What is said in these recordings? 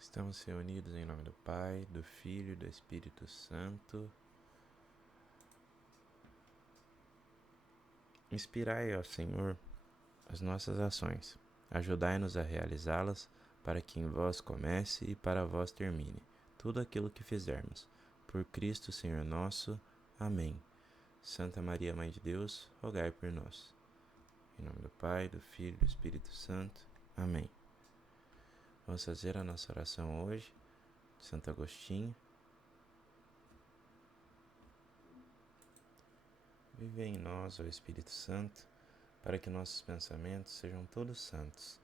Estamos reunidos em nome do Pai, do Filho e do Espírito Santo. Inspirai, ó Senhor, as nossas ações. Ajudai-nos a realizá-las, para que em vós comece e para vós termine tudo aquilo que fizermos. Por Cristo, Senhor nosso. Amém. Santa Maria, Mãe de Deus, rogai por nós. Em nome do Pai, do Filho e do Espírito Santo. Amém. Vamos fazer a nossa oração hoje, de Santo Agostinho. Vive em nós, ó Espírito Santo, para que nossos pensamentos sejam todos santos.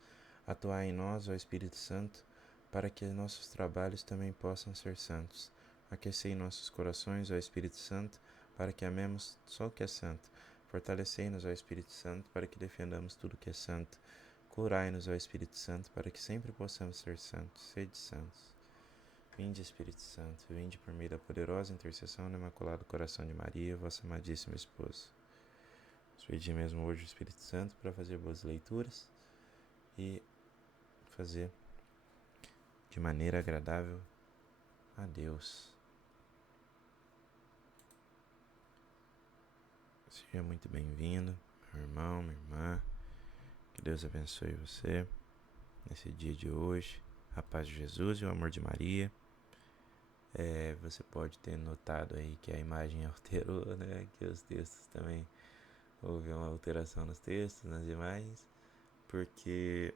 Atuai em nós, ó Espírito Santo, para que nossos trabalhos também possam ser santos. Aquecei nossos corações, ó Espírito Santo, para que amemos só o que é santo. Fortalecei-nos, ó Espírito Santo, para que defendamos tudo o que é santo. Curai-nos, ó Espírito Santo, para que sempre possamos ser santos. Sede santos. Vinde, Espírito Santo, vinde por meio da poderosa intercessão do Imaculado Coração de Maria, vossa amadíssima esposa. Pedi mesmo hoje o Espírito Santo para fazer boas leituras e fazer de maneira agradável a Deus. Seja muito bem-vindo, meu irmão, minha irmã. Que Deus abençoe você nesse dia de hoje. A paz de Jesus e o amor de Maria. Você pode ter notado aí que a imagem alterou, né? Que os textos também, houve uma alteração nos textos, nas imagens, porque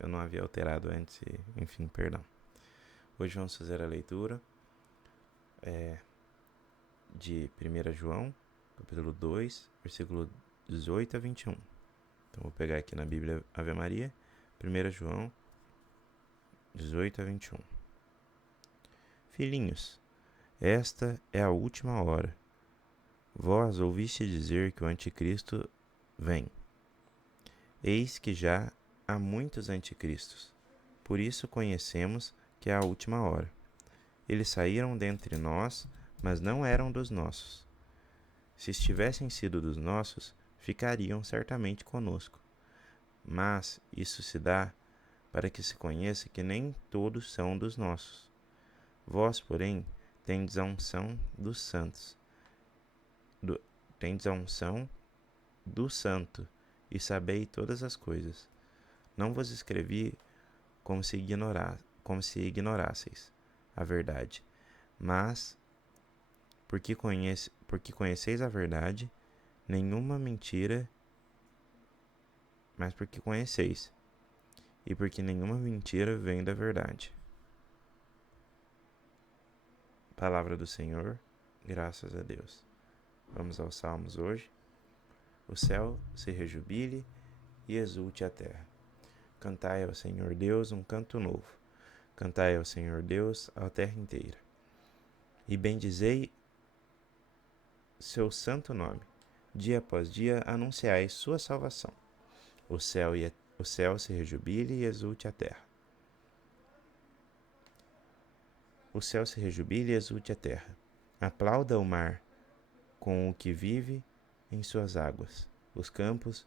eu não havia alterado antes, enfim, perdão. Hoje vamos fazer a leitura de 1 João, capítulo 2, versículo 18 a 21. Então vou pegar aqui na Bíblia Ave Maria, 1 João 18 a 21. Filhinhos, esta é a última hora. Vós ouviste dizer que o anticristo vem. Eis que já há muitos anticristos. Por isso conhecemos que é a última hora. Eles saíram dentre nós, mas não eram dos nossos. Se estivessem sido dos nossos, ficariam certamente conosco. Mas isso se dá para que se conheça que nem todos são dos nossos. Vós, porém, tendes a unção dos santos. Tendes a unção do santo, e sabei todas as coisas. Não vos escrevi como se ignorasseis a verdade, mas porque conheceis a verdade, nenhuma mentira, mas porque conheceis, e porque nenhuma mentira vem da verdade. Palavra do Senhor, graças a Deus. Vamos aos salmos hoje. O céu se rejubile e exulte a terra. Cantai ao Senhor Deus um canto novo. Cantai ao Senhor Deus a terra inteira. E bendizei seu santo nome. Dia após dia anunciai sua salvação. O céu se rejubile e exulte a terra. O céu se rejubile e exulte a terra. Aplauda o mar com o que vive em suas águas. Os campos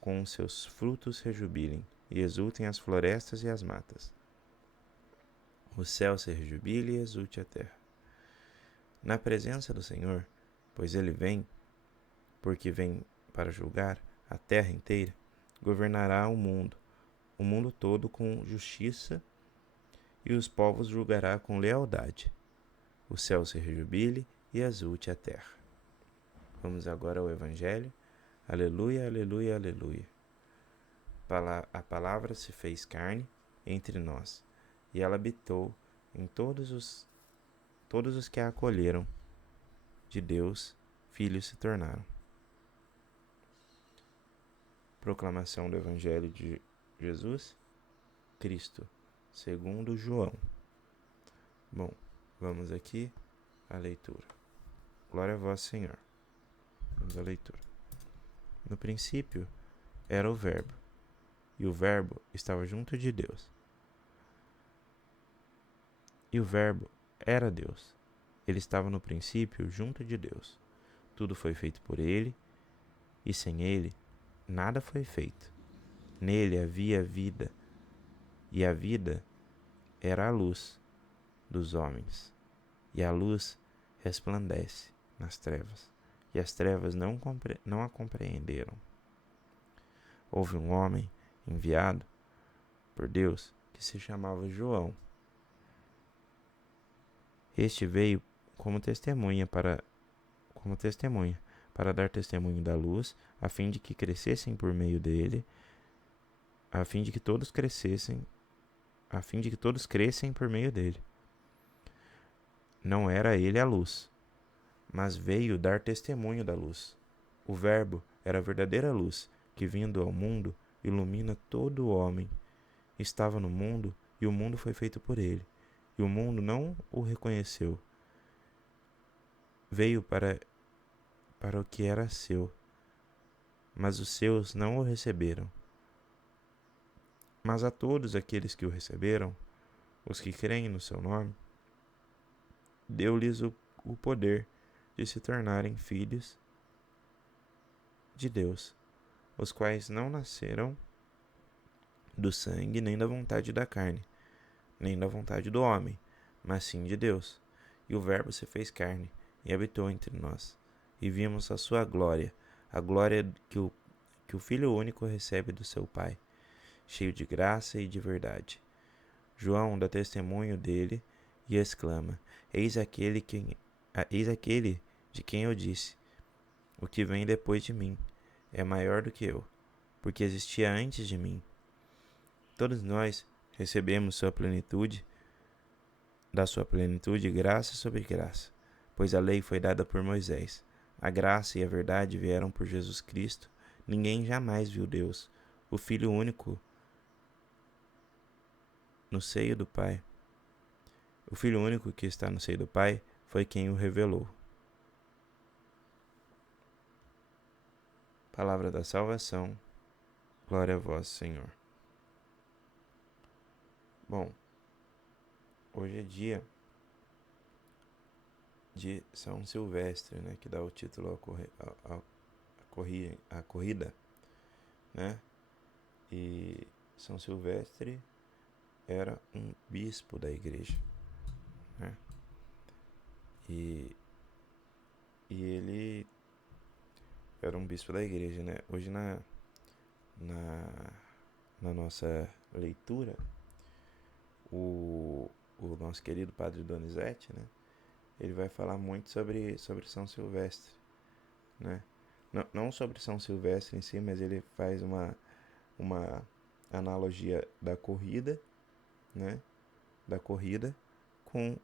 com os seus frutos rejubilem e exultem as florestas e as matas. O céu se rejubile e exulte a terra. Na presença do Senhor, pois ele vem, porque vem para julgar a terra inteira, governará o mundo todo com justiça, e os povos julgará com lealdade. O céu se rejubile e exulte a terra. Vamos agora ao Evangelho. Aleluia, aleluia, aleluia. A palavra se fez carne entre nós, e ela habitou em todos os que a acolheram. De Deus, filhos se tornaram. Proclamação do Evangelho de Jesus Cristo, segundo João. Bom, vamos aqui à leitura. Glória a vós, Senhor. Vamos à leitura. No princípio era o Verbo, e o Verbo estava junto de Deus. E o Verbo era Deus. Ele estava no princípio junto de Deus. Tudo foi feito por ele, e sem ele nada foi feito. Nele havia vida, e a vida era a luz dos homens, e a luz resplandece nas trevas, e as trevas não a compreenderam. Houve um homem enviado por Deus que se chamava João. Este veio como testemunha para dar testemunho da luz, a fim de que crescessem por meio dele, a fim de que todos crescessem por meio dele. Não era ele a luz, mas veio dar testemunho da luz. O Verbo era a verdadeira luz, que vindo ao mundo ilumina todo o homem. Estava no mundo, e o mundo foi feito por ele, e o mundo não o reconheceu. Veio para o que era seu, mas os seus não o receberam. Mas a todos aqueles que o receberam, os que creem no seu nome, deu-lhes o poder de se tornarem filhos de Deus, os quais não nasceram do sangue, nem da vontade da carne, nem da vontade do homem, mas sim de Deus. E o Verbo se fez carne e habitou entre nós, e vimos a sua glória, a glória que o Filho único recebe do seu Pai, cheio de graça e de verdade. João dá testemunho dele e exclama: Eis aquele de quem eu disse: o que vem depois de mim é maior do que eu, porque existia antes de mim. Todos nós recebemos da sua plenitude, graça sobre graça, pois a lei foi dada por Moisés. A graça e a verdade vieram por Jesus Cristo. Ninguém jamais viu Deus, o Filho único no seio do Pai. O Filho único que está no seio do Pai foi quem o revelou. Palavra da salvação. Glória a vós, Senhor. Bom, hoje é dia de São Silvestre, né, que dá o título à corrida, né? E São Silvestre era um bispo da igreja, né? E ele era um bispo da igreja, né? Hoje na nossa leitura, o nosso querido Padre Donizete, né? Ele vai falar muito sobre São Silvestre, né? Não sobre São Silvestre em si, mas ele faz uma analogia da corrida, né? Da corrida com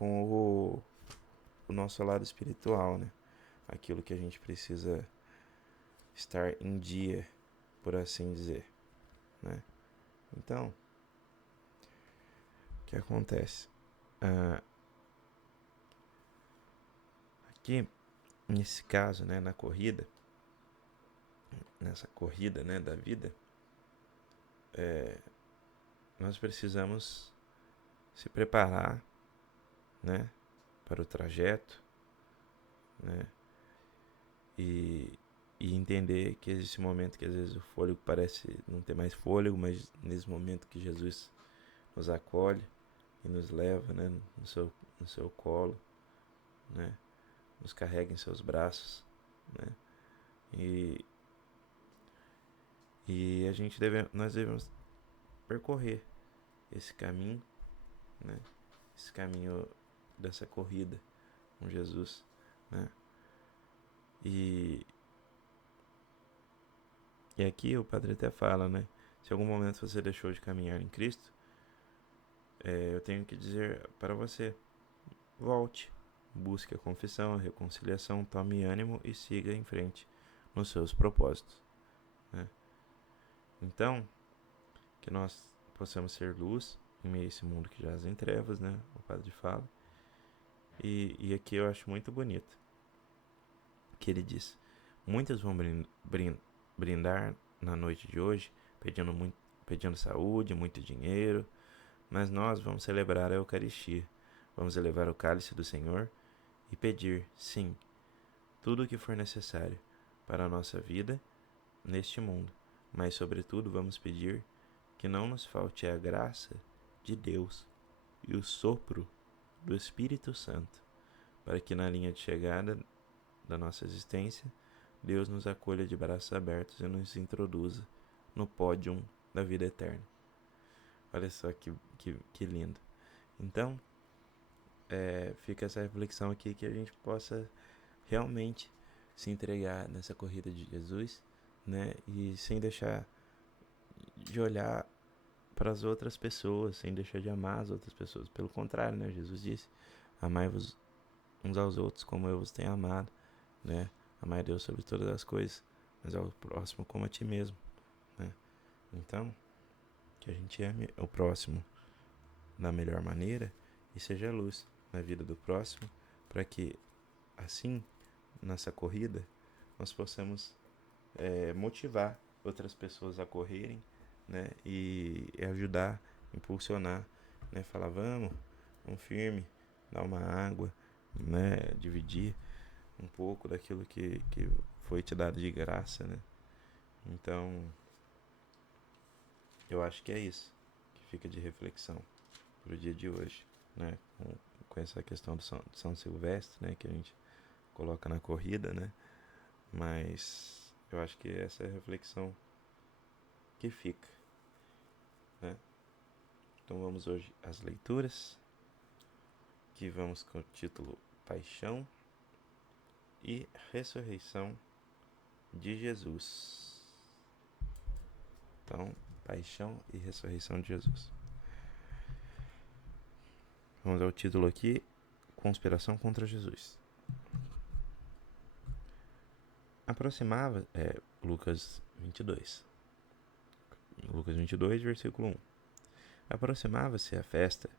o nosso lado espiritual, né? Aquilo que a gente precisa estar em dia, por assim dizer, né? Então, o que acontece? Aqui, nesse caso, né, nessa corrida, né, da vida, nós precisamos se preparar, né, para o trajeto, né, e entender que existe um momento que às vezes o fôlego parece não ter mais fôlego, mas nesse momento que Jesus nos acolhe e nos leva, né, no seu colo, né, nos carrega em seus braços, né, e nós devemos percorrer esse caminho, né, esse caminho dessa corrida com Jesus, né, e aqui o padre até fala, né, se em algum momento você deixou de caminhar em Cristo, eu tenho que dizer para você: volte, busque a confissão, a reconciliação, tome ânimo e siga em frente nos seus propósitos, né? Então, que nós possamos ser luz em meio a esse mundo que jaz em trevas, né? O padre fala. E aqui eu acho muito bonito que ele diz: muitos vão brindar na noite de hoje, pedindo saúde, muito dinheiro, mas nós vamos celebrar a Eucaristia. Vamos elevar o cálice do Senhor e pedir, sim, tudo o que for necessário para a nossa vida neste mundo. Mas, sobretudo, vamos pedir que não nos falte a graça de Deus e o sopro do Espírito Santo, para que na linha de chegada da nossa existência, Deus nos acolha de braços abertos e nos introduza no pódium da vida eterna. Olha só que lindo. Então, fica essa reflexão aqui, que a gente possa realmente se entregar nessa corrida de Jesus, né? E sem deixar de olhar para as outras pessoas, sem deixar de amar as outras pessoas. Pelo contrário, né? Jesus disse: amai-vos uns aos outros como eu vos tenho amado, né? Amai a Deus sobre todas as coisas, mas ao próximo como a ti mesmo, né? Então, que a gente ame o próximo da melhor maneira e seja luz na vida do próximo, para que assim, nessa corrida, nós possamos motivar outras pessoas a correrem, né? E ajudar, impulsionar, né? Falar, vamos firme, dar uma água, né? Dividir um pouco daquilo que foi te dado de graça, né? Então, eu acho que é isso que fica de reflexão pro dia de hoje, né? Com essa questão do São Silvestre, né? Que a gente coloca na corrida, né? Mas eu acho que essa é a reflexão que fica, né? Então vamos hoje às leituras, que vamos com o título Paixão e Ressurreição de Jesus. Então, Paixão e Ressurreição de Jesus. Vamos ao título aqui: Conspiração contra Jesus. Aproximava, Lucas 22. Lucas 22, versículo 1. Aproximava-se a festa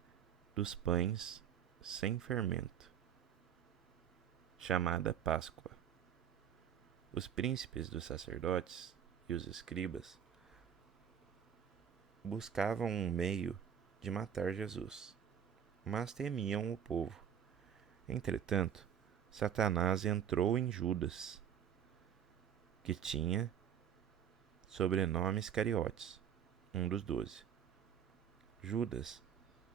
dos pães sem fermento, chamada Páscoa. Os príncipes dos sacerdotes e os escribas buscavam um meio de matar Jesus, mas temiam o povo. Entretanto, Satanás entrou em Judas, que tinha sobrenome Iscariotes, um dos 12. Judas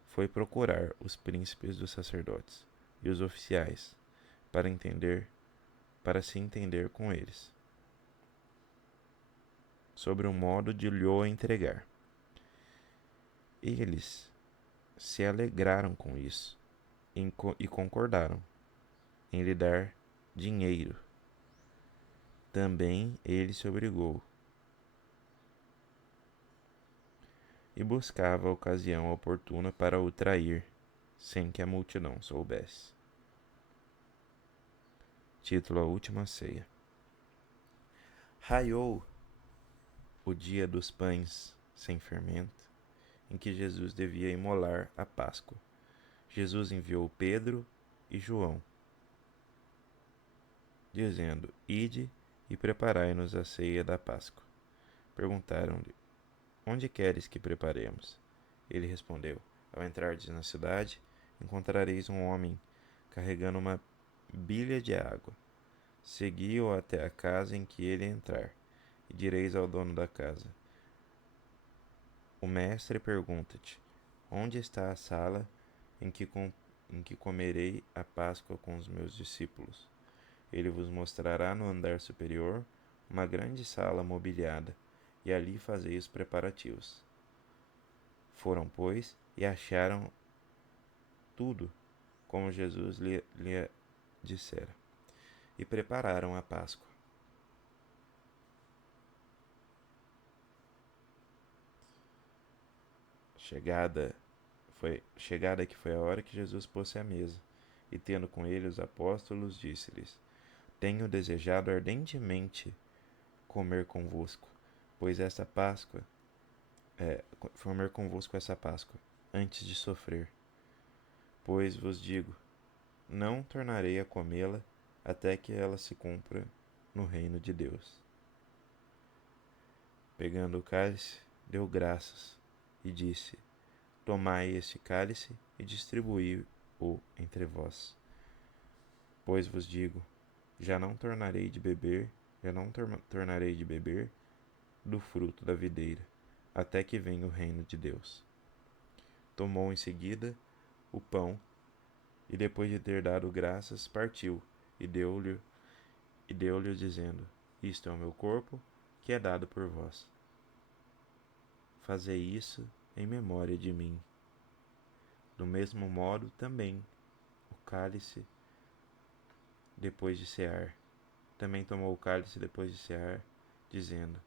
foi procurar os príncipes dos sacerdotes e os oficiais para se entender com eles sobre o modo de lhe entregar. Eles se alegraram com isso e concordaram em lhe dar dinheiro. Também ele se obrigou e buscava a ocasião oportuna para o trair, sem que a multidão soubesse. Título: A Última Ceia. Raiou o dia dos pães sem fermento, em que Jesus devia imolar a Páscoa. Jesus enviou Pedro e João, dizendo: Ide e preparai-nos a ceia da Páscoa. Perguntaram-lhe: Onde queres que preparemos? Ele respondeu: Ao entrardes na cidade, encontrareis um homem carregando uma bilha de água. Segui-o até a casa em que ele entrar, e direis ao dono da casa: O mestre pergunta-te: Onde está a sala em que comerei a Páscoa com os meus discípulos? Ele vos mostrará no andar superior uma grande sala mobiliada, e ali fazei os preparativos. Foram, pois, e acharam tudo como Jesus lhe dissera, e prepararam a Páscoa. Chegada que foi a hora que Jesus pôs-se à mesa, e tendo com ele os apóstolos, disse-lhes: Tenho desejado ardentemente comer convosco, comer convosco essa Páscoa, antes de sofrer. Pois vos digo, não tornarei a comê-la até que ela se cumpra no reino de Deus. Pegando o cálice, deu graças e disse: Tomai este cálice e distribuí-o entre vós. Pois vos digo, já não tornarei de beber do fruto da videira, até que venha o reino de Deus. Tomou em seguida o pão e, depois de ter dado graças, partiu e deu-lhe dizendo: Isto é o meu corpo, que é dado por vós. Fazei isso em memória de mim. Do mesmo modo, também, o cálice, depois de cear. Também tomou o cálice depois de cear, dizendo: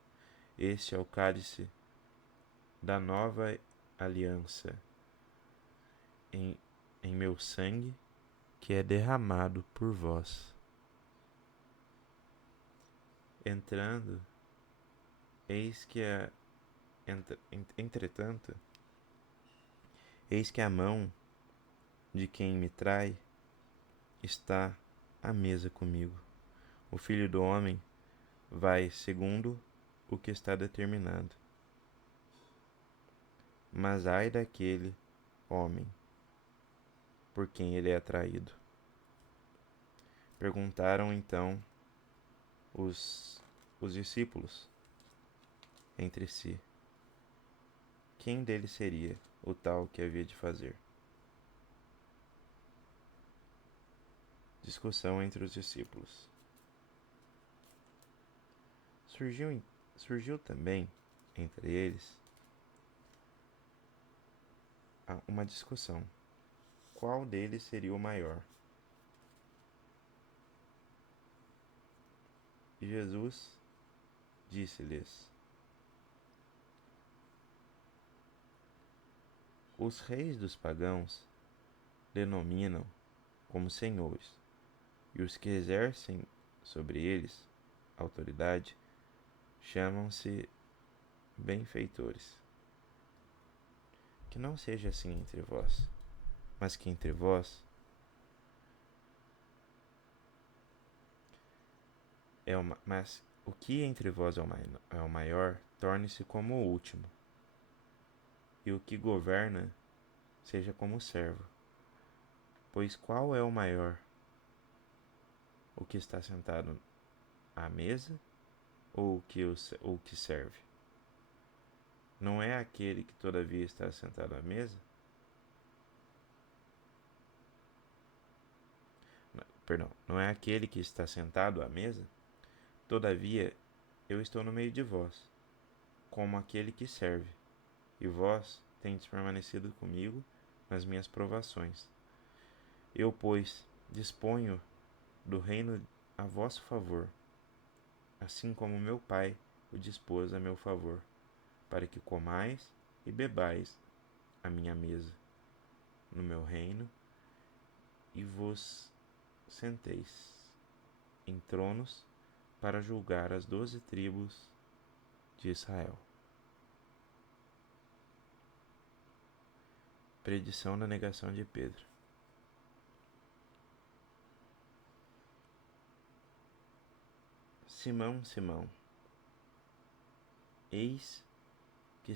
Este é o cálice da nova aliança em meu sangue, que é derramado por vós. Entrando, eis que entretanto, eis que a mão de quem me trai está à mesa comigo. O Filho do Homem vai segundo o que está determinado. Mas ai daquele homem por quem ele é traído. Perguntaram então os discípulos entre si: quem deles seria o tal que havia de fazer? Discussão entre os discípulos. Surgiu também entre eles uma discussão: qual deles seria o maior? E Jesus disse-lhes: os reis dos pagãos denominam como senhores, e os que exercem sobre eles autoridade chamam-se benfeitores. Que não seja assim entre vós, mas que entre vós mas o que entre vós é o maior, torne-se como o último, e o que governa seja como o servo. Pois qual é o maior, o que está sentado à mesa ou o que serve? Não é aquele que todavia está sentado à mesa? Perdão, não é aquele que está sentado à mesa? Todavia, eu estou no meio de vós, como aquele que serve, e vós tendes permanecido comigo nas minhas provações. Eu, pois, disponho do reino a vosso favor, assim como meu Pai o dispôs a meu favor, para que comais e bebais à minha mesa, no meu reino, e vos senteis em tronos para julgar as 12 tribos de Israel. Predição da negação de Pedro. Simão, Simão, eis que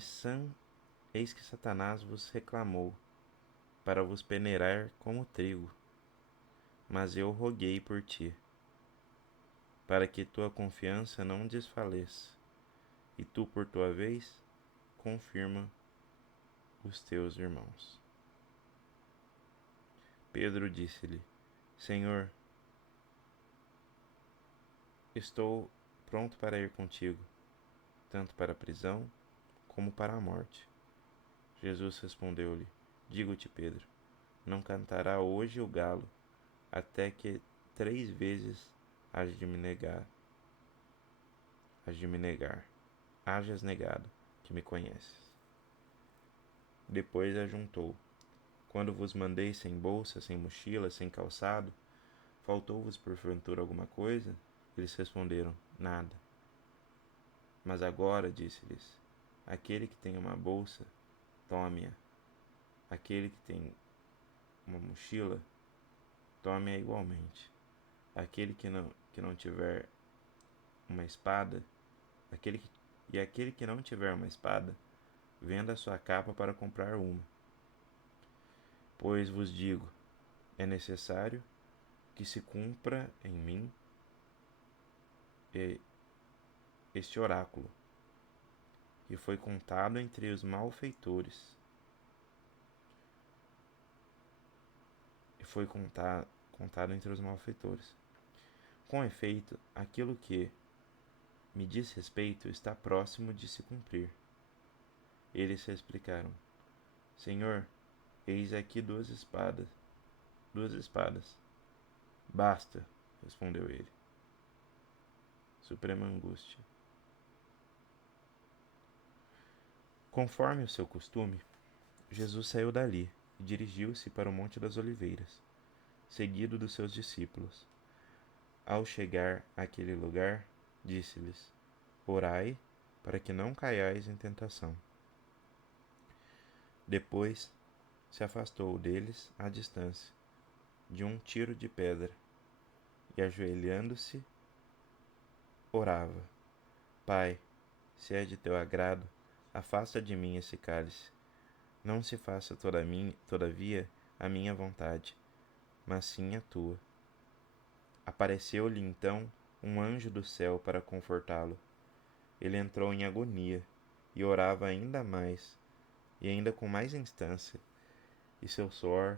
Satanás vos reclamou para vos peneirar como trigo, mas eu roguei por ti, para que tua confiança não desfaleça, e tu, por tua vez, confirma os teus irmãos. Pedro disse-lhe: Senhor, estou pronto para ir contigo, tanto para a prisão como para a morte. Jesus respondeu-lhe: Digo-te, Pedro, não cantará hoje o galo, até que 3 vezes hajas negado que me conheces. Depois ajuntou: Quando vos mandei sem bolsa, sem mochila, sem calçado, faltou-vos porventura alguma coisa? Eles responderam: Nada. Mas agora, disse-lhes, aquele que tem uma bolsa, tome-a. Aquele que tem uma mochila, tome-a igualmente. Aquele que não tiver uma espada, aquele que não tiver uma espada, venda a sua capa para comprar uma. Pois vos digo, é necessário que se cumpra em mim este oráculo. e foi contado entre os malfeitores. Contado entre os malfeitores. Com efeito, aquilo que me diz respeito está próximo de se cumprir. Eles se explicaram: Senhor, eis aqui 2 espadas. 2 espadas. Basta, respondeu ele. Suprema angústia. Conforme o seu costume, Jesus saiu dali e dirigiu-se para o Monte das Oliveiras, seguido dos seus discípulos. Ao chegar àquele lugar, disse-lhes: Orai, para que não caiais em tentação. Depois se afastou deles à distância, de um tiro de pedra, e ajoelhando-se, orava: Pai, se é de teu agrado, afasta de mim esse cálice. Não se faça todavia a minha vontade, mas sim a tua. Apareceu-lhe então um anjo do céu para confortá-lo. Ele entrou em agonia e orava ainda mais, e ainda com mais instância, e seu suor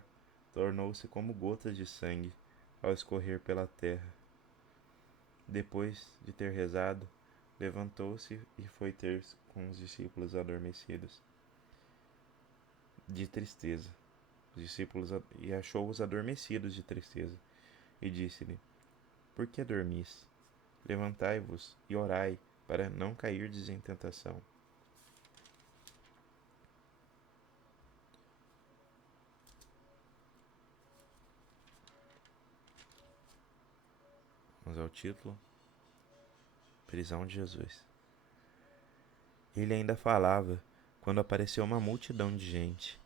tornou-se como gotas de sangue ao escorrer pela terra. Depois de ter rezado, levantou-se e foi ter com os discípulos adormecidos de tristeza. E achou-os adormecidos de tristeza, e disse-lhe: Por que dormis? Levantai-vos e orai, para não cairdes em tentação. Vamos ao título: Prisão de Jesus. Ele ainda falava quando apareceu uma multidão de gente,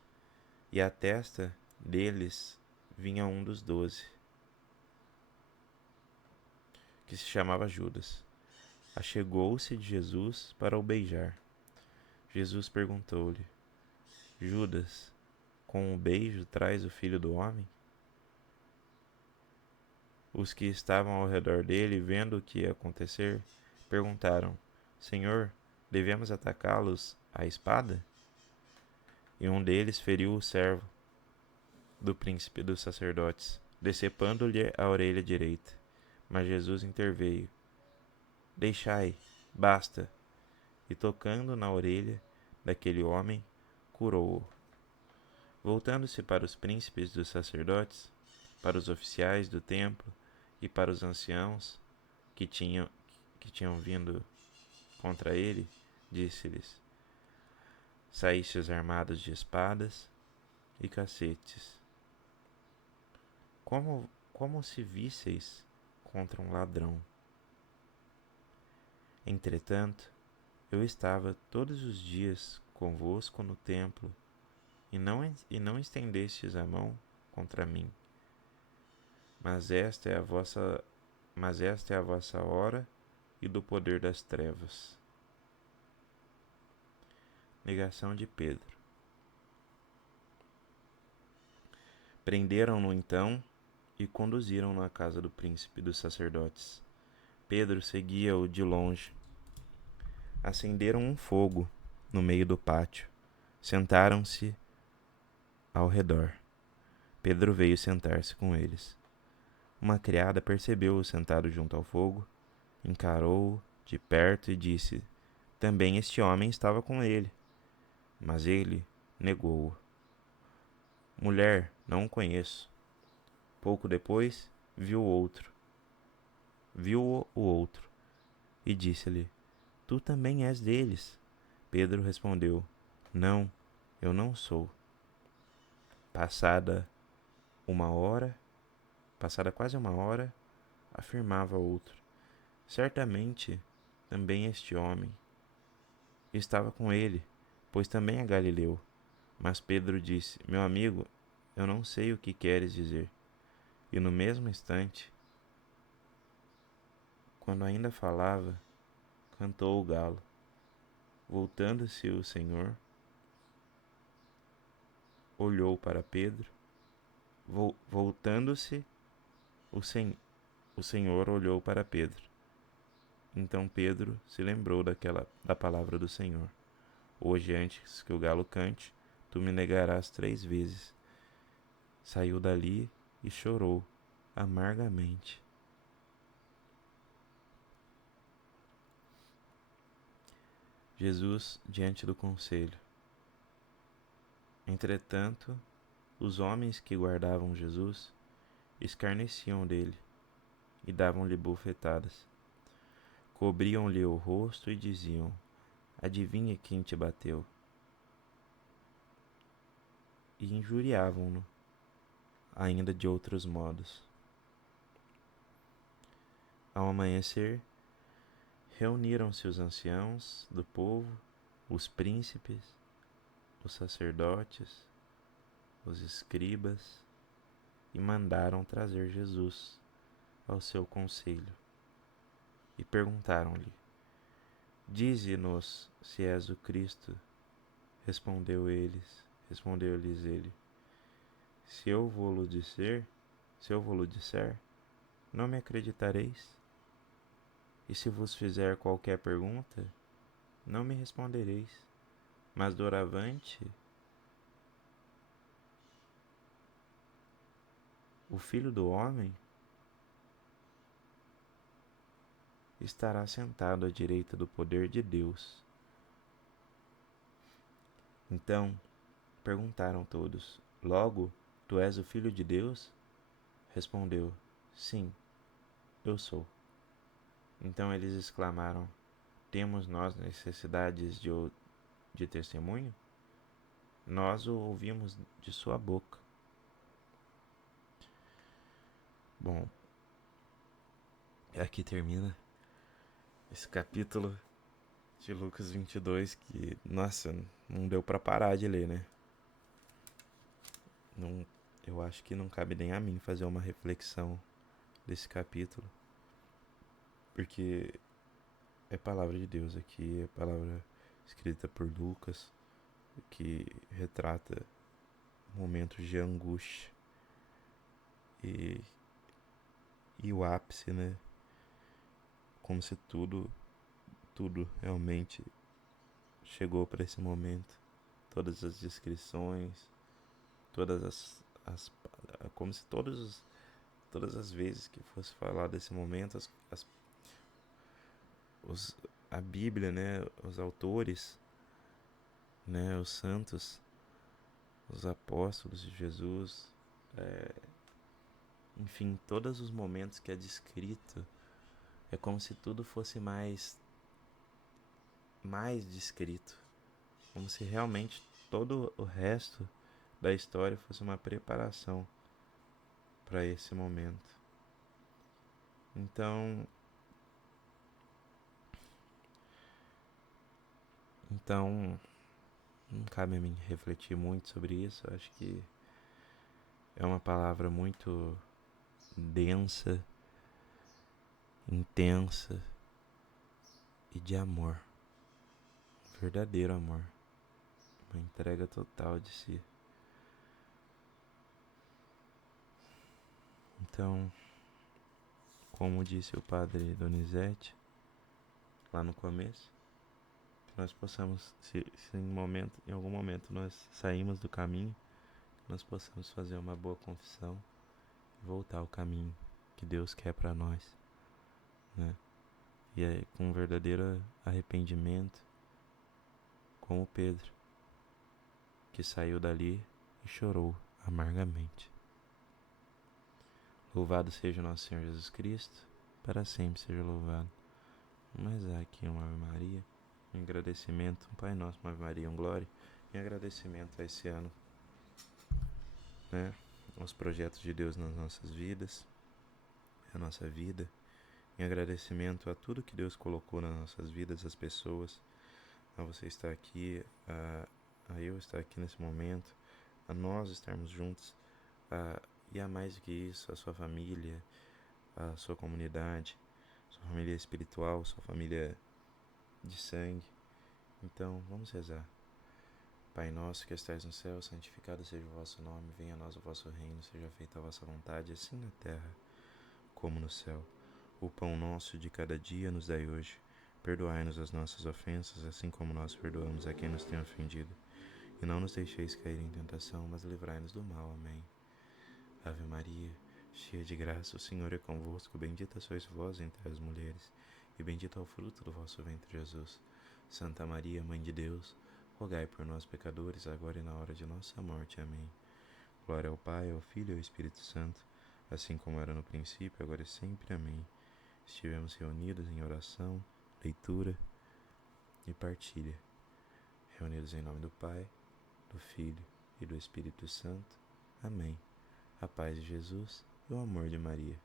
e à testa deles vinha um dos 12, que se chamava Judas. Achegou-se de Jesus para o beijar. Jesus perguntou-lhe: Judas, com o beijo traz o Filho do Homem? Os que estavam ao redor dele, vendo o que ia acontecer, perguntaram: Senhor, devemos atacá-los à espada? E um deles feriu o servo do príncipe dos sacerdotes, decepando-lhe a orelha direita. Mas Jesus interveio: Deixai, basta. E tocando na orelha daquele homem, curou-o. Voltando-se para os príncipes dos sacerdotes, para os oficiais do templo e para os anciãos que tinham vindo contra ele, disse-lhes: Saístes armados de espadas e cacetes. Como se visseis contra um ladrão. Entretanto, eu estava todos os dias convosco no templo, e não estendestes a mão contra mim. Mas esta é a vossa hora e do poder das trevas. Negação de Pedro. Prenderam-no então e conduziram-no à casa do príncipe dos sacerdotes. Pedro seguia-o de longe. Acenderam um fogo no meio do pátio. Sentaram-se ao redor. Pedro veio sentar-se com eles. Uma criada percebeu-o sentado junto ao fogo, encarou-o de perto e disse: Também este homem estava com ele. Mas ele negou-o. Mulher, não o conheço. Pouco depois, viu-o o outro, e disse-lhe: Tu também és deles. Pedro respondeu: Não, eu não sou. Passada quase uma hora, afirmava outro: Certamente também este homem estava com ele, pois também é galileu. Mas Pedro disse: Meu amigo, eu não sei o que queres dizer. E no mesmo instante, quando ainda falava, cantou o galo. Voltando-se o Senhor, olhou para Pedro. Voltando-se, o Senhor olhou para Pedro. Então Pedro se lembrou da palavra do Senhor. Hoje, antes que o galo cante, tu me negarás 3 vezes. Saiu dali e chorou amargamente. Jesus diante do conselho. Entretanto, os homens que guardavam Jesus escarneciam dele e davam-lhe bofetadas. Cobriam-lhe o rosto e diziam: Adivinha quem te bateu? E injuriavam-no, ainda de outros modos. Ao amanhecer, reuniram-se os anciãos do povo, os príncipes, os sacerdotes, os escribas, e mandaram trazer Jesus ao seu conselho. E perguntaram-lhe: Dize-nos se és o Cristo. Respondeu-lhes ele: Se eu vou-lo disser, não me acreditareis? E se vos fizer qualquer pergunta, não me respondereis. Mas doravante, o Filho do Homem estará sentado à direita do poder de Deus. Então perguntaram todos: Logo, tu és o Filho de Deus? Respondeu: Sim, eu sou. Então eles exclamaram: Temos nós necessidades de testemunho? Nós o ouvimos de sua boca. Bom, aqui termina esse capítulo de Lucas 22 que, nossa, não deu pra parar de ler, né? Não, eu acho que não cabe nem a mim fazer uma reflexão desse capítulo, porque é palavra de Deus aqui, é palavra escrita por Lucas, que retrata momentos de angústia e, e o ápice, né? Como se tudo realmente chegou para esse momento. Todas as descrições, todas as como se todas as vezes que fosse falar desse momento, a Bíblia, né, os autores, né, os santos, os apóstolos de Jesus, enfim, todos os momentos que é descrito, é como se tudo fosse mais descrito, como se realmente todo o resto da história fosse uma preparação para esse momento. Então, não cabe a mim refletir muito sobre isso. Acho que é uma palavra muito densa, intensa e de amor, verdadeiro amor, uma entrega total de si. Então, como disse o padre Donizete lá no começo, que nós possamos, se em algum momento nós saímos do caminho, nós possamos fazer uma boa confissão e voltar ao caminho que Deus quer para nós, né? E é com um verdadeiro arrependimento, como Pedro, que saiu dali e chorou amargamente. Louvado seja o nosso Senhor Jesus Cristo, para sempre seja louvado. Mas há aqui uma Ave Maria, um agradecimento, um Pai Nosso, uma Ave Maria, um Glória, em agradecimento a esse ano, né? Aos projetos de Deus nas nossas vidas, a nossa vida, em agradecimento a tudo que Deus colocou nas nossas vidas, as pessoas, a você estar aqui, a eu estar aqui nesse momento, a nós estarmos juntos, e a mais do que isso, a sua família, a sua comunidade, sua família espiritual, sua família de sangue. Então, vamos rezar. Pai nosso que estais no céu, santificado seja o vosso nome, venha a nós o vosso reino, seja feita a vossa vontade, assim na terra como no céu. O pão nosso de cada dia nos dai hoje. Perdoai-nos as nossas ofensas, assim como nós perdoamos a quem nos tem ofendido. E não nos deixeis cair em tentação, mas livrai-nos do mal. Amém. Ave Maria, cheia de graça, o Senhor é convosco. Bendita sois vós entre as mulheres, e bendito é o fruto do vosso ventre, Jesus. Santa Maria, Mãe de Deus, rogai por nós, pecadores, agora e na hora de nossa morte. Amém. Glória ao Pai, ao Filho e ao Espírito Santo, assim como era no princípio, agora e sempre. Amém. Estivemos reunidos em oração, leitura e partilha. Reunidos em nome do Pai, do Filho e do Espírito Santo. Amém. A paz de Jesus e o amor de Maria.